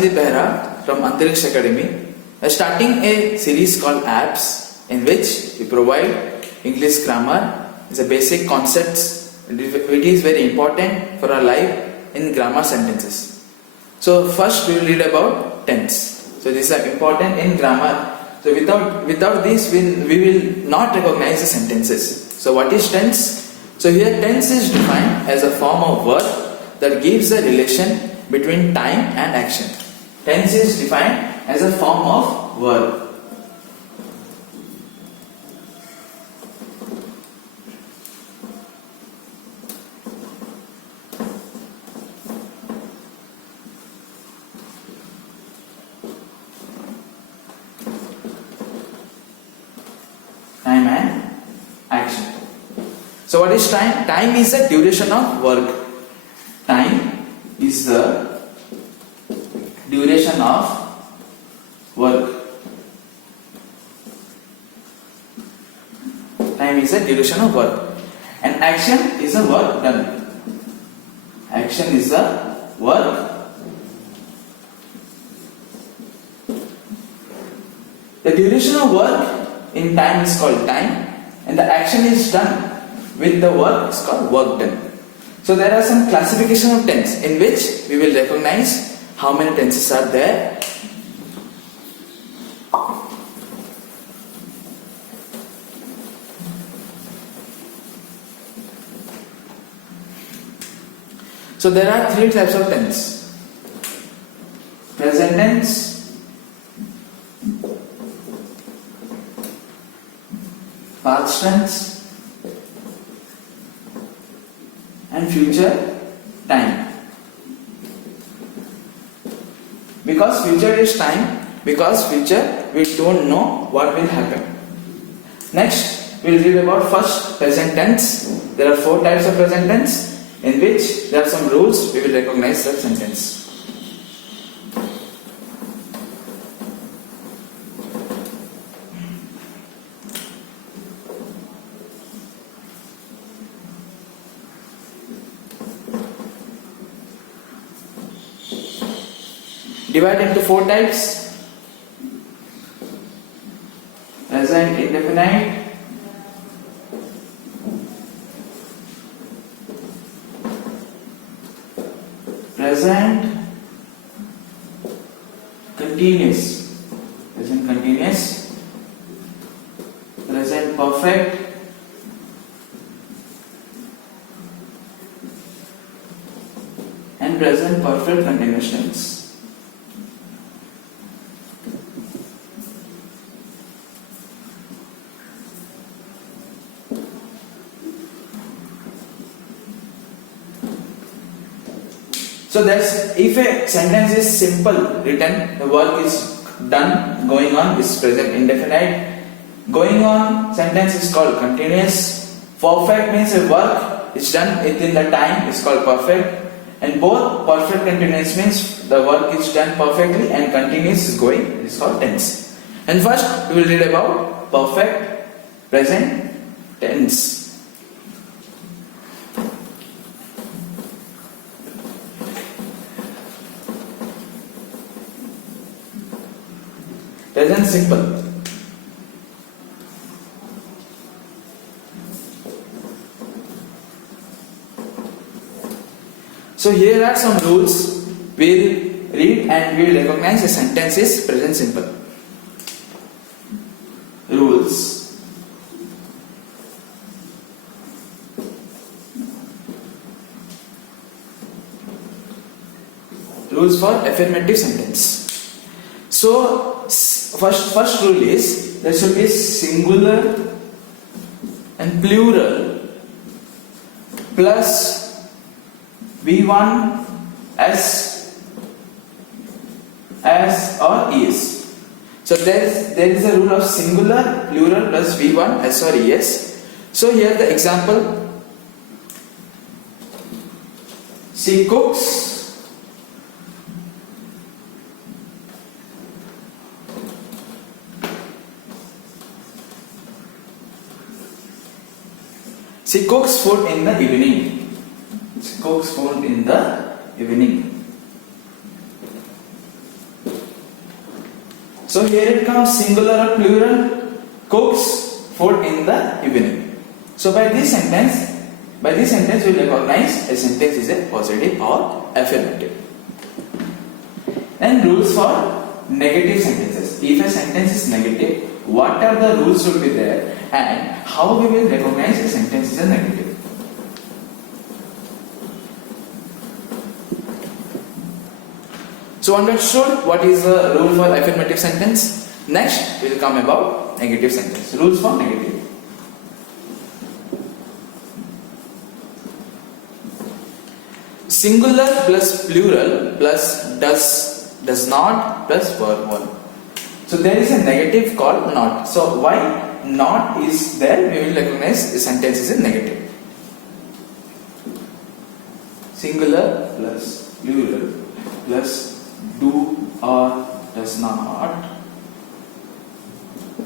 Sandeep Behra from Antariksh Academy. We are starting a series called Apps, in which we provide English grammar as a basic concepts which is very important for our life in grammar sentences. So first we will read about tense. So these are important in grammar. So without this we will not recognize the sentences. So what is tense? So here tense is defined as a form of verb that gives a relation between time and action. Tense is defined as a form of verb. Time and action. So what is time? Time is the duration of work. Time is the duration of work. Time is the duration of work. And action is the work done. Action is the work. The duration of work in time is called time, and the action is done with the work is called work done. So there are some classification of tense in which we will recognize how many tenses are there. So there are three types of tense: present tense, past tense, and future time. Because future is time, because future we don't know what will happen. Next we will read about first present tense. There are four types of present tense in which there are some rules we will recognize such sentence. Divide into four types: present indefinite, present continuous, present continuous, present perfect, and present perfect continuous tense. So that's if a sentence is simple written, the work is done, going on is present indefinite. Going on sentence is called continuous. Perfect means a work is done within the time is called perfect. And both perfect continuous means the work is done perfectly and continuous is going is called tense. And first we will read about perfect present tense. Present simple. So here are some rules. We'll read and we'll recognize a sentence is present simple. Rules. Rules for affirmative sentence. So first rule is there should be singular and plural plus V1 S as or is. So there is a rule of singular, plural plus V1 S or es. So here the example: she cooks She cooks food in the evening. She cooks food in the evening. So here it comes singular or plural, cooks food in the evening. So by this sentence we recognize a sentence is a positive or affirmative. Then rules for negative sentences. If a sentence is negative, what are the rules should be there and how we will recognize a sentence is a negative. So understood what is the rule for affirmative sentence. Next will come about negative sentence. Rules for negative. Singular plus plural plus does not plus verb 1. So there is a negative called not. So why not is there, we will recognize the sentence is a negative. Singular plus plural plus do or does not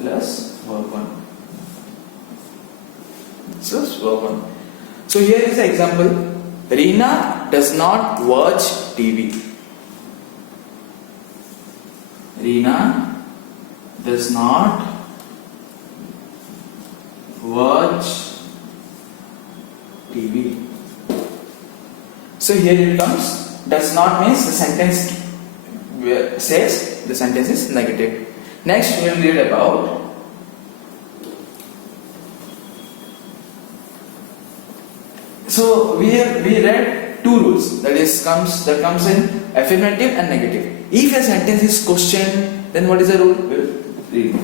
plus verb 1. So verb 1. So here is the example. Reena does not watch TV. Reena does not watch TV. So here it comes. Does not means the sentence says the sentence is negative. Next we will read about so we read two rules that comes in affirmative and negative. If a sentence is questioned, then what is the rule? We will read.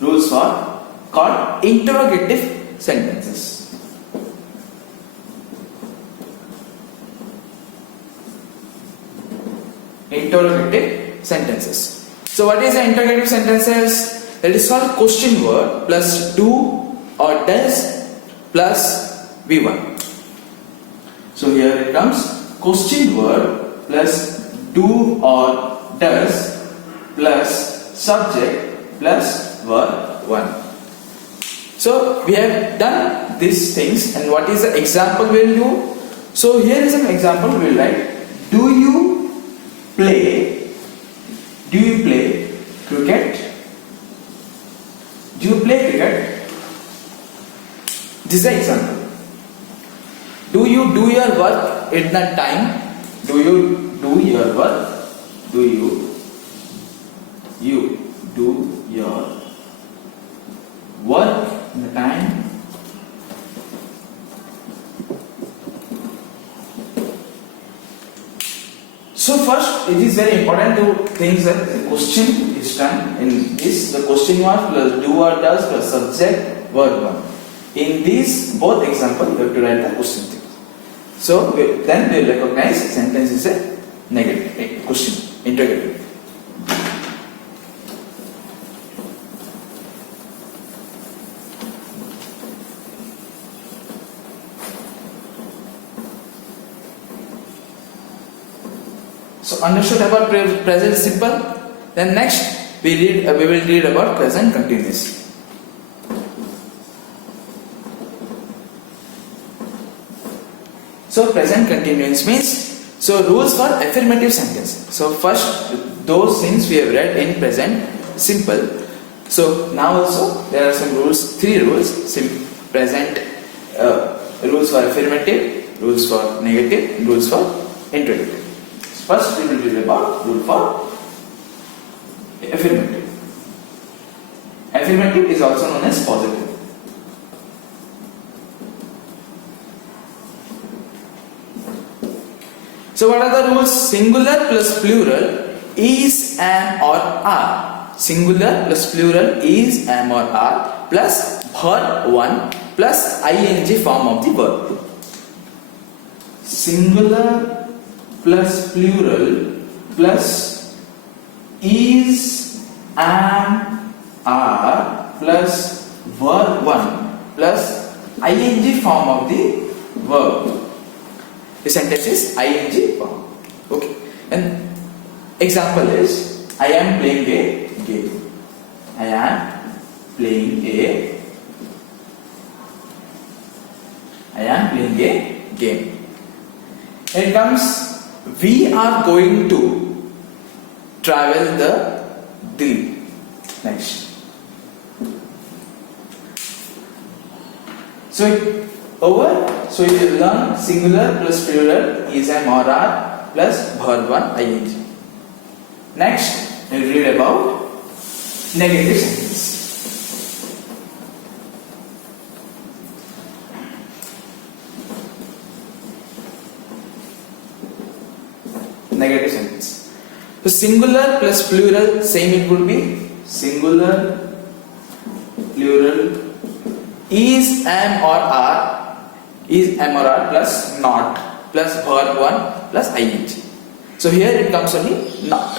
Rules for called interrogative sentences. Interrogative sentences. So what is the interrogative sentences? It is called question word plus do or does plus V1. So here it comes question word plus do or does plus subject plus verb 1. So we have done these things, and what is the example we will do? So here is an example we will write. Do you play cricket? Do you play cricket? This is the example. Do you do your work at that time? Do you do your work? Do you do your work in the time? So first, it is very important to think that the question is done in this. The question was plus do or does plus subject verb 1. In these both examples, you have to write the question thing. So then we will recognize sentence is a negative a question, interrogative. So understood about present simple. Then next we will read about present continuous. So present continuous means rules for affirmative sentence. So first those things we have read in present simple. So now also there are some rules, 3 rules: present, rules for affirmative, rules for negative, rules for interrogative. First we will read about rule for affirmative. Affirmative is also known as positive. So what are the rules? Singular plus plural is, am or are. Singular plus plural is, am or are plus verb 1 plus ing form of the verb. Singular plus plural plus is, am, are plus verb 1 plus ing form of the verb. The sentence is ing form. Okay. And example is I am playing a game. I am playing a I am playing a game. It comes, we are going to travel the Delhi. Next. So so you learn singular plus plural is am or are plus verb 1 ing. Next, we read about negative sentence. Negative sentence. So singular plus plural, same it would be singular, plural, is, am or are, is, am or are plus not, plus verb 1 plus ing. So here it comes only not.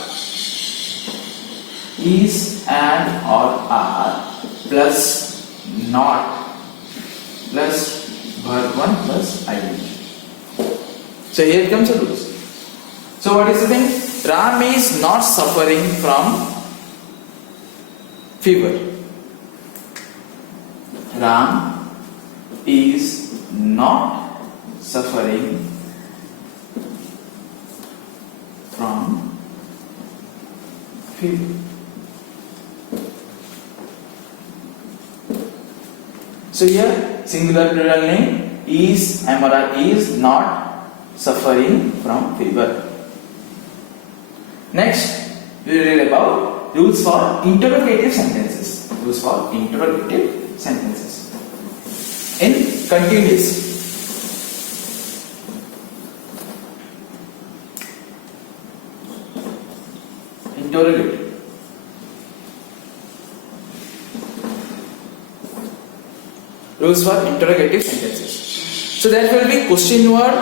Is, am or are plus not plus verb 1 plus ing. So here it comes a rules. So what is the thing? Ram is not suffering from fever. Ram is not suffering from fever. So here singular plural name is, am or are is not suffering from fever. Next, we will read about rules for interrogative sentences. Rules for interrogative sentences. In continuous. Interrogative. Rules for interrogative sentences. So there will be question word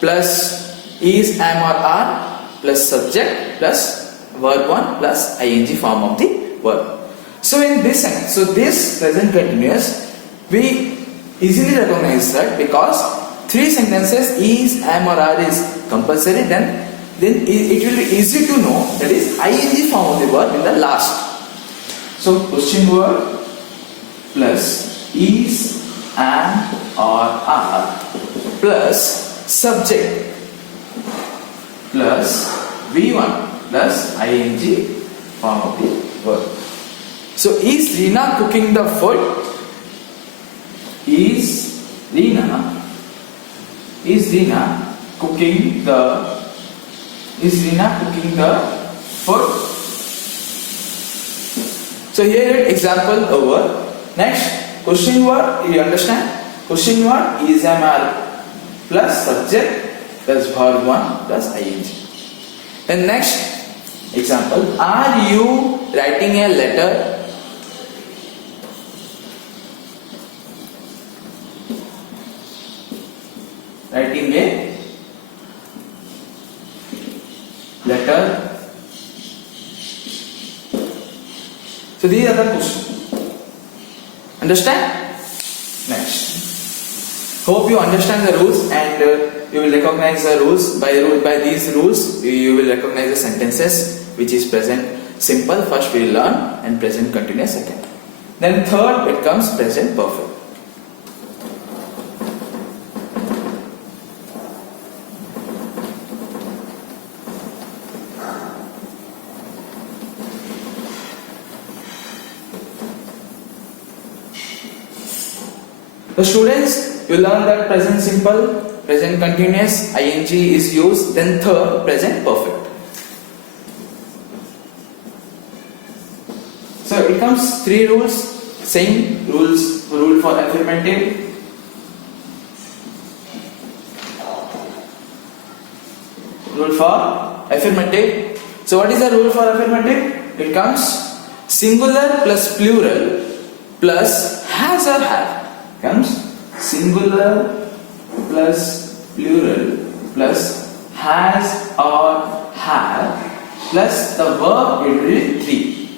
plus is, am or are plus subject plus verb 1 plus ing form of the verb. So in this sentence, so this present continuous, we easily recognize that because three sentences is, am or are is compulsory, then it will be easy to know that is ing form of the verb in the last. So question word plus is, am or are plus subject plus V1 plus ing form of the verb. So is Reena cooking the food? Is Reena cooking the food? So here example over. Next question word, you understand? Question word is, am, are plus subject plus verb 1 plus ing. And next example, are you writing a letter? Writing a letter. So these are the questions. Understand? Next. Hope you understand the rules and you will recognize the rules. By these rules, you will recognize the sentences which is present simple. First we will learn and present continuous second. Then third it comes present perfect. The students, you learn that present simple, present continuous, ing is used, then third, present perfect. So it comes three rules, same rules, rule for affirmative, rule for affirmative. So what is the rule for affirmative? It comes singular plus plural plus has or have. Comes singular plus plural plus has or have plus the verb, it will be three.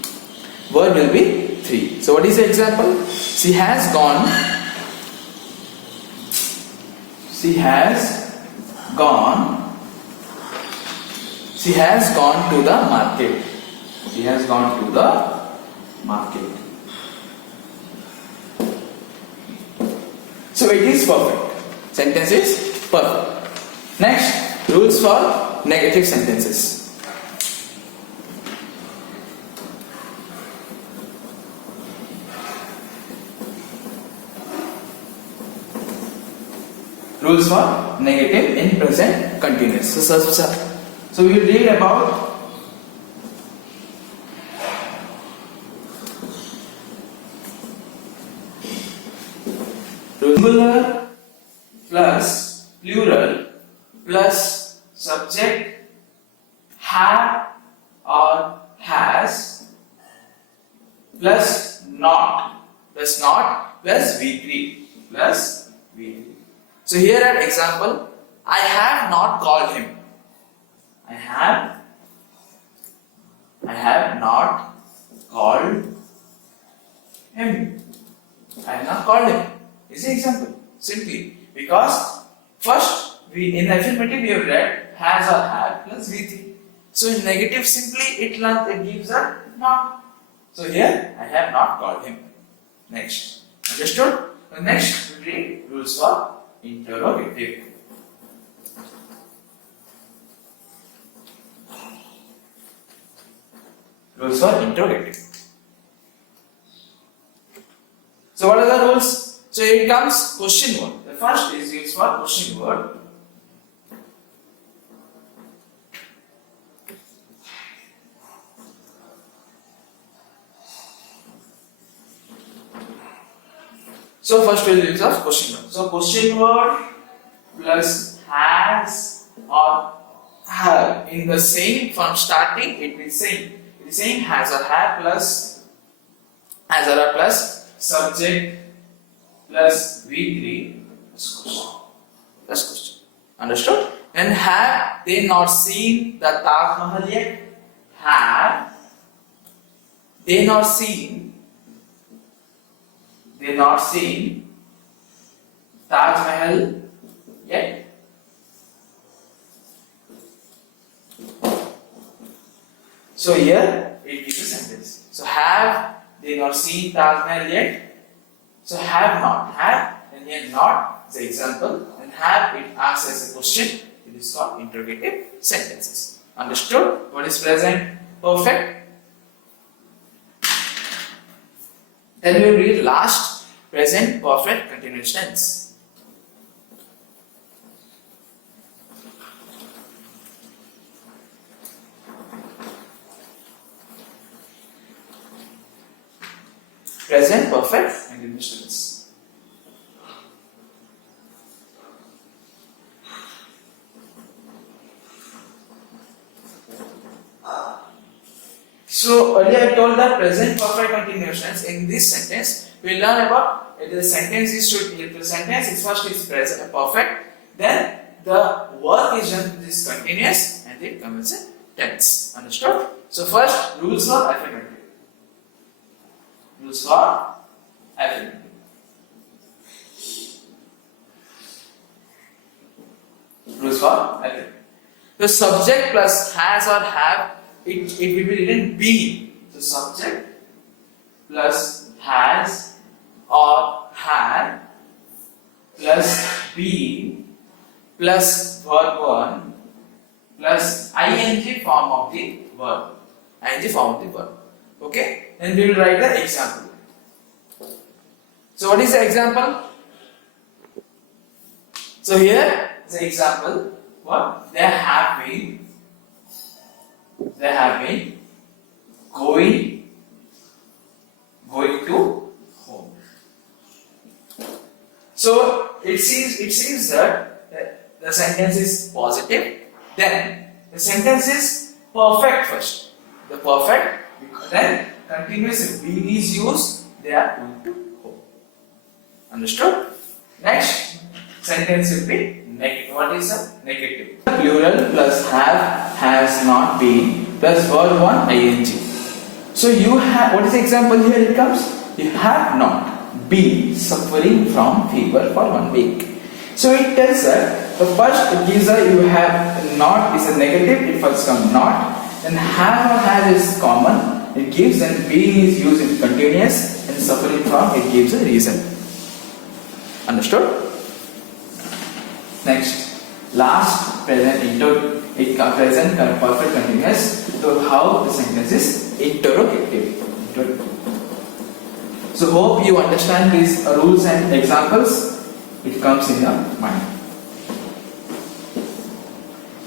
Verb will be three. So what is the example? She has gone to the market. She has gone to the market. So it is perfect. sentence is perfect. Next, rules for negative sentences. Rules for negative in present continuous. So we will read about singular plus plural plus subject have or has plus not plus V3 plus V3. So here an example, I have not called him. I have not called him. I have not called him. Is an example. Simply because first we in affirmative we have read has or have plus V3. So in negative simply it gives a not. So here I have not called him. Next. Understood? The next we read rules for interrogative. Rules for interrogative. So what are the rules? So here comes question word. The first is used for question word. So first we will use of question word. So question word plus has or have in the same from starting it is same. It is same has or have plus subject plus V3 plus question. Understood? And have they not seen the Taj Mahal yet? Have they not seen Taj Mahal yet? So here it gives a sentence. So have they not seen Taj Mahal yet? So have not. Have and here not is the example and have it asks as a question. It is called interrogative sentences. Understood? What is present perfect? Then we will read last present perfect continuous tense. Present perfect continuous tense. So earlier I told that present perfect continuous tense. In this sentence, we learn about the sentence is first is present perfect, then the work is done is continuous, and it comes in tense. Understood? So first rules for affirmative. Rules for affirmative. Rules for affirmative. The subject plus has or have. It will be written be. So subject plus has or had plus be plus verb 1 plus ing form of the verb. Ing form of the verb. Okay? Then we will write the example. So what is the example? So here is the example. What? There have been going to home. So it seems that the sentence is positive, then the sentence is perfect first. The perfect, then continuous if being is used, they are going to home. Understood? Next sentence will be negative. What is a negative? Plural plus have, has not been plus verb 1 ing. So you have, what is the example here it comes? You have not been suffering from fever for 1 week. So it tells that the first it gives a you have not is a negative, it first comes not, and have or has is common, it gives, and being is used in continuous, and suffering from it gives a reason. Understood? Next, last present perfect continuous. So how the sentence is interrogative. So hope you understand these rules and examples. It comes in your mind.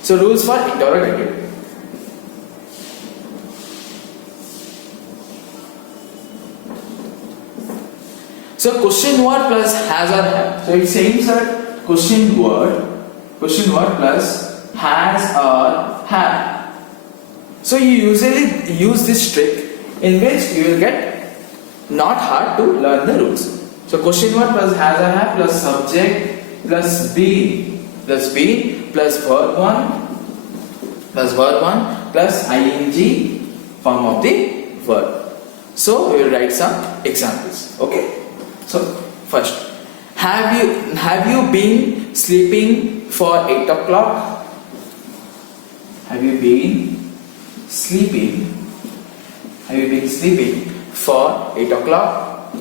So rules for interrogative. So question word plus has or have. So it seems that question word plus has or have. So you usually use this trick in which you will get not hard to learn the rules. So question word plus has or have plus subject plus be plus verb 1 plus ing form of the verb. So we will write some examples. Okay. So first, have you been sleeping for 8 o'clock? Have you been sleeping for 8 o'clock?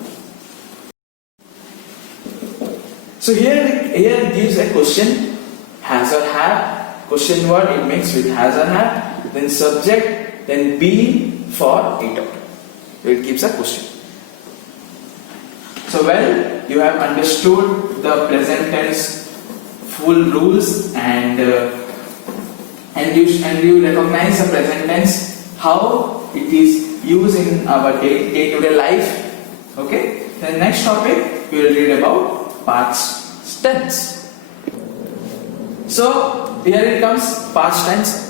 So here it gives a question, has or have, question word it makes with has or have, then subject, then been for 8 o'clock. So it gives a question. So well, you have understood the present tense full rules and you recognize the present tense, how it is used in our day-to-day life. Okay. The next topic we will read about past tense. So here it comes, past tense.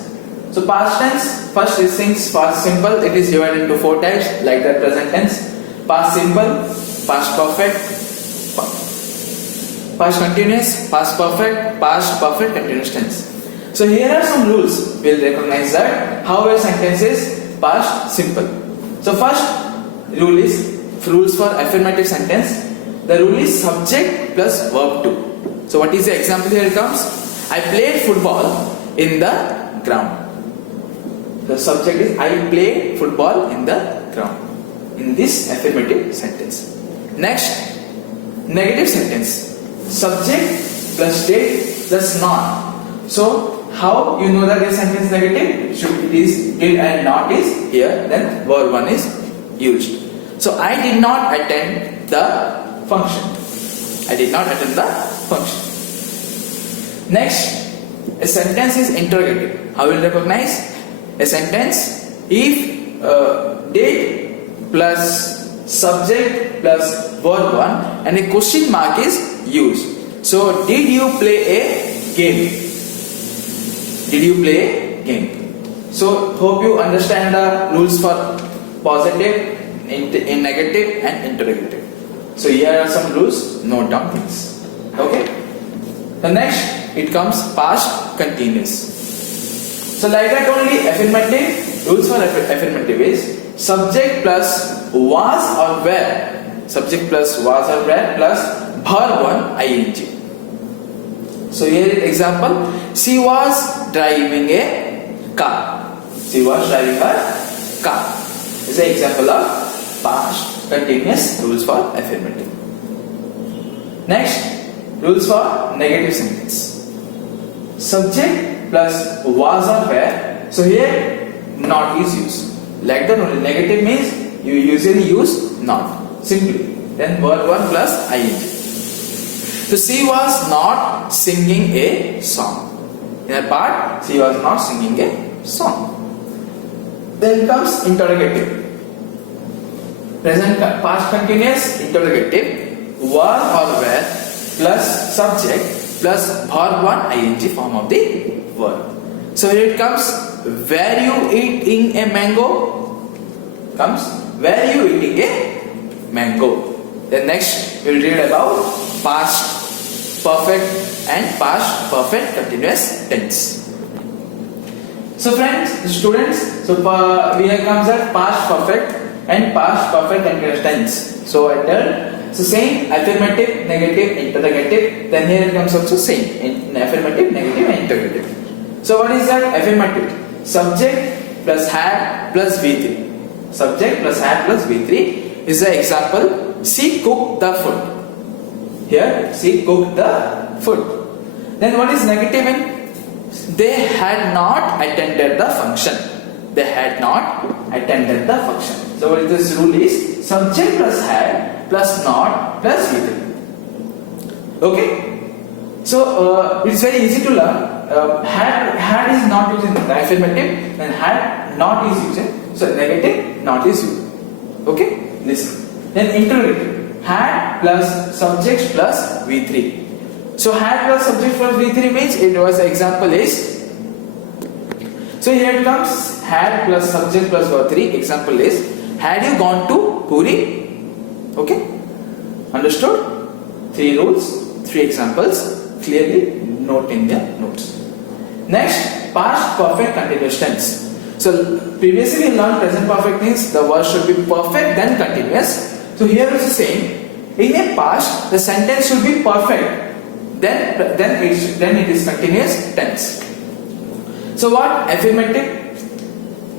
So past tense, first is things past simple. It is divided into 4 types like the present tense. Past simple, past perfect, past continuous, past perfect continuous tense. So here are some rules. We'll recognize that how a sentence is past simple. So first rule is rules for affirmative sentence. The rule is subject plus verb 2. So what is the example? Here it comes. I played football in the ground. The subject is I played football in the ground. In this affirmative sentence. Next, negative sentence. Subject plus did plus not. So how you know that this sentence is negative? It is did and not is here, then verb 1 is used. So I did not attend the function. I did not attend the function. Next, a sentence is interrogative. How will you recognize a sentence? If did plus subject plus verb 1 and a question mark is used. So did you play a game? Did you play a game? So hope you understand the rules for positive, in negative and interrogative. So here are some rules, note down things. Okay. The next it comes past continuous. So like I told you, affirmative, rules for affirmative is subject plus was or were. Subject plus was or were plus verb 1 ing. So here is example. She was driving a car. She was driving a car. This is an example of past continuous rules for affirmative. Next, rules for negative sentence. Subject plus was or were. So here not is used. Like the negative means you usually use not. Simply. Then verb 1 plus ing. So she was not singing a song. In a part, she was not singing a song. Then comes interrogative. Present past continuous interrogative. Was or were plus subject plus verb 1 ing form of the verb. So here it comes. Were you eating a mango? Comes. Were you eating a mango? Then next we will read about past perfect and past perfect continuous tense. So friends, students, so here comes that past perfect and past perfect continuous tense. So I tell, so same affirmative, negative, interrogative. Then here it comes also same in affirmative, negative and interrogative. So what is that? Affirmative. Subject plus had plus V3. Subject plus had plus V3 is the example. She cooked the food. Here, she cooked the food. Then what is negative in? They had not attended the function. They had not attended the function. So what is this rule is subject plus had plus not plus V3. Okay. So it's very easy to learn. Had is not used in the affirmative and had not is used. So negative not is used. Okay. Listen. Then interrogative. Had plus subject plus V3. So had plus subject plus V3 means it was example is. So here it comes had plus subject plus V3. Example is had you gone to Puri? Okay. Understood? 3 rules, 3 examples. Clearly note in the notes. Next, past perfect continuous tense. So previously we learned present perfect means the verb should be perfect then continuous. So here it is saying in a past the sentence should be perfect. Then it is continuous tense. So what? Affirmative.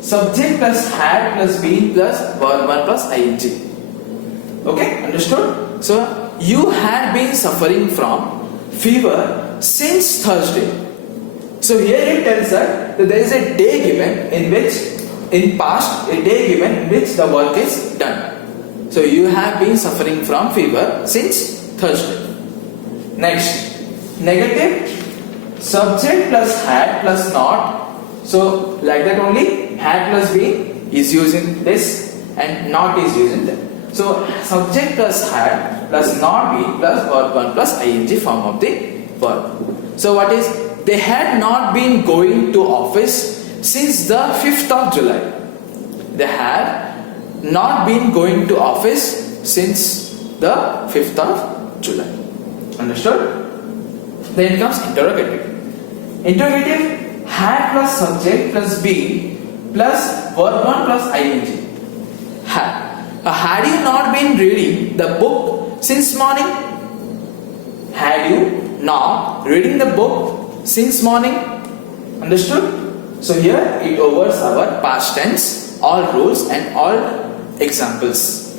Subject plus had plus been plus verb 1 plus ing. Okay, understood? So you had been suffering from fever since Thursday. So here it tells that there is a day given in which, in past, a day given in which the work is done. So you have been suffering from fever since Thursday. Next, negative, subject plus had plus not. So like that only, had plus be is using this and not is using that. So subject plus had plus not be plus verb 1 plus ing form of the verb. So what is? They had not been going to office since the 5th of July. They have not been going to office since the 5th of July. Understood? Then comes interrogative. Interrogative had plus subject plus be plus verb 1 plus ing. Had. Had you not been reading the book since morning? Had you not reading the book since morning? Understood? So here it covers our past tense, all rules and all examples.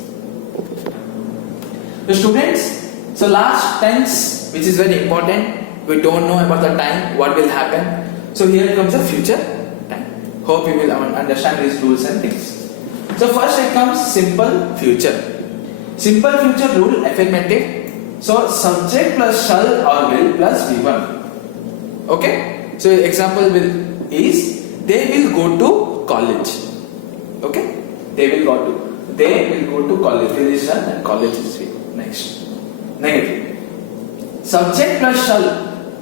The students, so last tense which is very important, we don't know about the time, what will happen. So here comes the future time. Hope you will understand these rules and things. So first it comes simple future. Simple future rule affirmative. So subject plus shall or will plus V1. Okay. So example will is they will go to college. Okay. They will go to college. There is shall and college is V. Next. Negative. Subject plus shall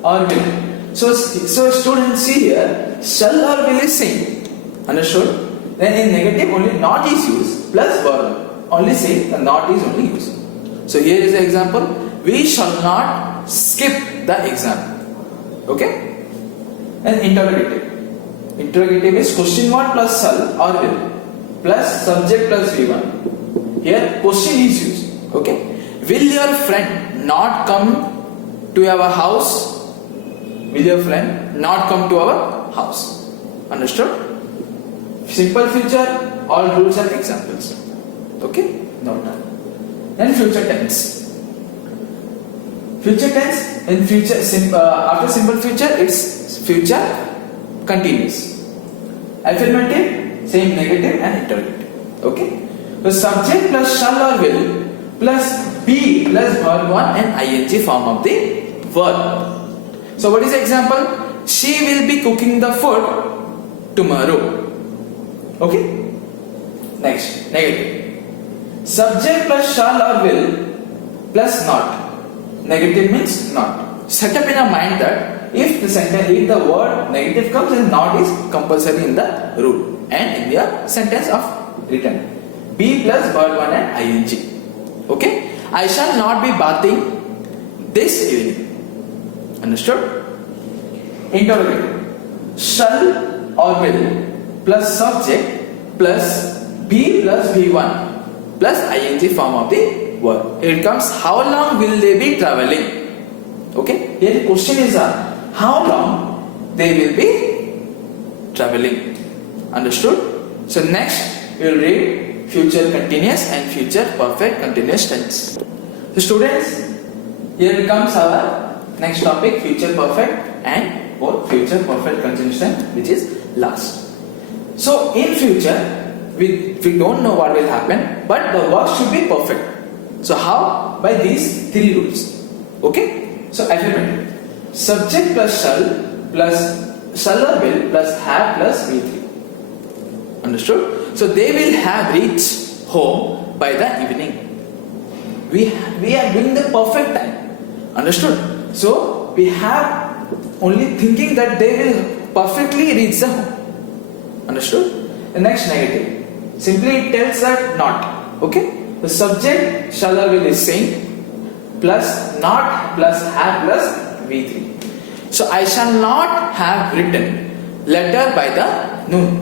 or will. So students see here shall or will is same. Understood? Then in negative only not is used plus verb. Only say the not is only used. So here is the example. We shall not skip the exam. Okay? And interrogative. Interrogative is question mark plus shall or will plus subject plus V1. Here question is used. Okay? Will your friend not come to our house? Will your friend not come to our house? Understood? Simple future, all rules and examples. Okay? Not done. Then future tense. Future tense in future after simple future it's future continuous. Affirmative, same negative and interrogative. Okay? So subject plus shall or will plus be plus verb 1 and ing form of the verb. So what is the example? She will be cooking the food tomorrow. Okay? Next, negative. Subject plus shall or will plus not. Negative means not. Set up in a mind that if the word negative comes, then not is compulsory in the rule and in the sentence of written. Be plus verb 1 and ing. Okay? I shall not be bathing this evening. Understood? Interrogative. Shall or will plus subject plus be plus V1 plus ing form of the verb. Here it comes how long will they be traveling? Okay, here the question is how long they will be traveling. Understood? So next we will read future continuous and future perfect continuous tense. So students, here comes our Next topic, future perfect and or future perfect continuous tense, which is last. So in future, we don't know what will happen, but the work should be perfect. So how? By these three rules. Okay? So affirmative. Subject plus shall or will plus have plus V3. Understood? So they will have reached home by the evening. We are doing the perfect time. Understood? So we have only thinking that they will perfectly reach the home. Understood? The next negative. Simply it tells that not. Okay? The subject shall or will is same plus not plus have plus V3. So I shall not have written letter by the noon.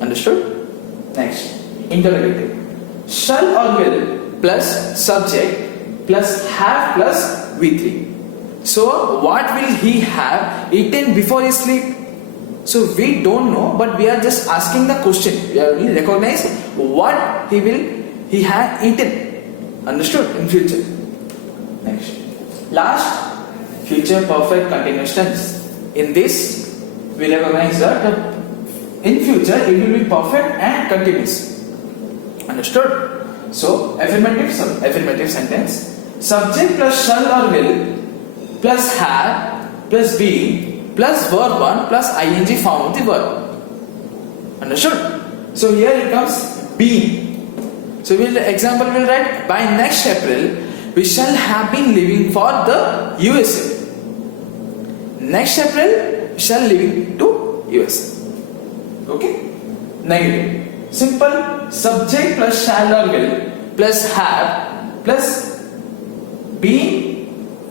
Understood? Next. Interrogative. Shall or will plus subject plus have plus V3. So what will he have eaten before his sleep? So we don't know, but we are just asking the question. We recognize what he had eaten. Understood? In future. Next. Last, future perfect continuous tense. In this, we recognize that in future it will be perfect and continuous. Understood? So affirmative sentence. Subject plus shall or will plus have plus be plus verb 1 plus ing form of the verb. Understood? So here it comes being. So example will write, by next April we shall have been leaving for the USA. Next April we shall leaving to USA. Okay? Negative. Simple. Subject plus shall or will plus have plus be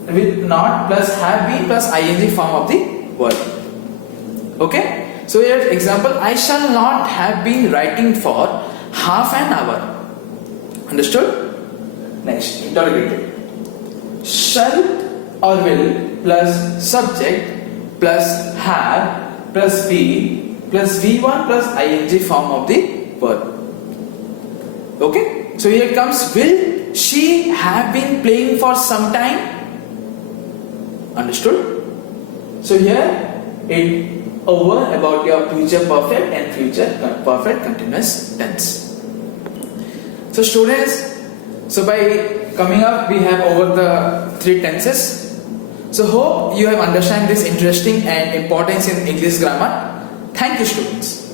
with not plus have been plus ing form of the verb. Okay? So here example, I shall not have been writing for half an hour. Understood? Next, interrogative. Shall or will plus subject plus have plus be plus V1 plus ing form of the verb. Okay? So here comes, will she have been playing for some time? Understood? So here it over about your future perfect and future perfect continuous tense. So students, so by coming up we have over the three tenses. So hope you have understand this interesting and importance in English grammar. Thank you students.